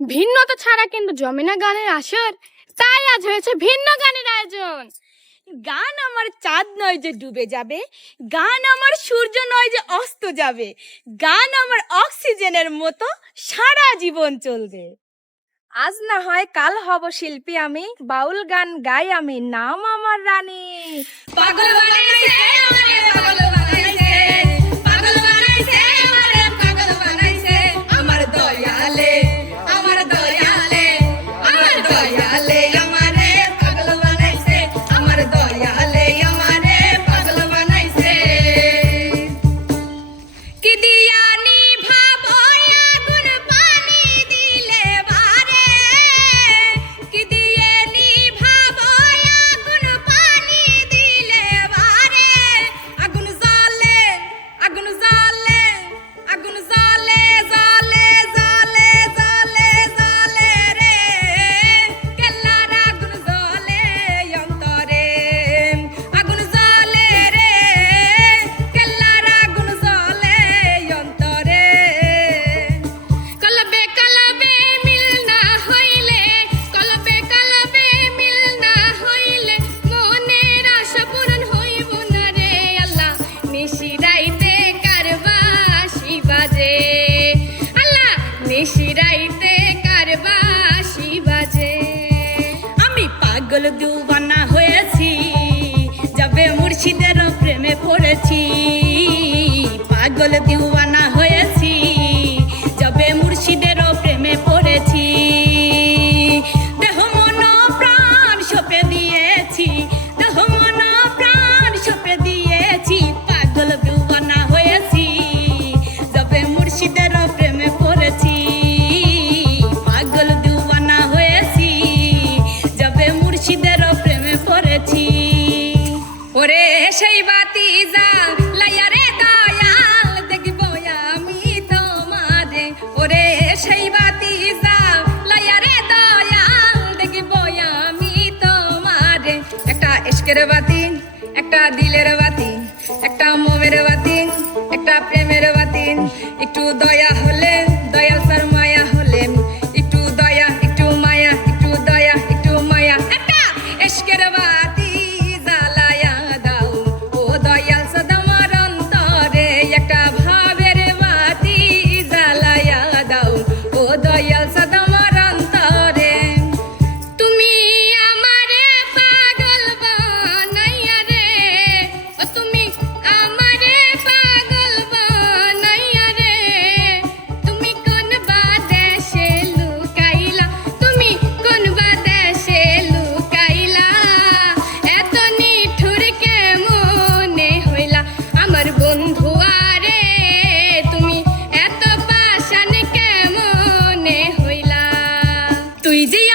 ভিন্নতা ছাড়া কিন্তু জমে না গানের আসর। তাই আজ হয়েছে ভিন্ন গানের আয়োজন। গান আমার চাঁদ নয় যে ডুবে যাবে গান আমার সূর্য নয় যে অস্ত যাবে গান আমার অক্সিজেনের মতো সারা জীবন চলবে। আজ না হয় কাল হব শিল্পী আমি বাউল গান গাই আমি নাম আমার রানী। পাগল বানাইছে আমারে পাগল বানাইছে ದಯಾಲೆಯ নিশিরাইতে কারবাসি বাজে আল্লাহ নিশিরাইতে কারবাসি বাজে আমি পাগল দুবা সেই বাতি নিজেই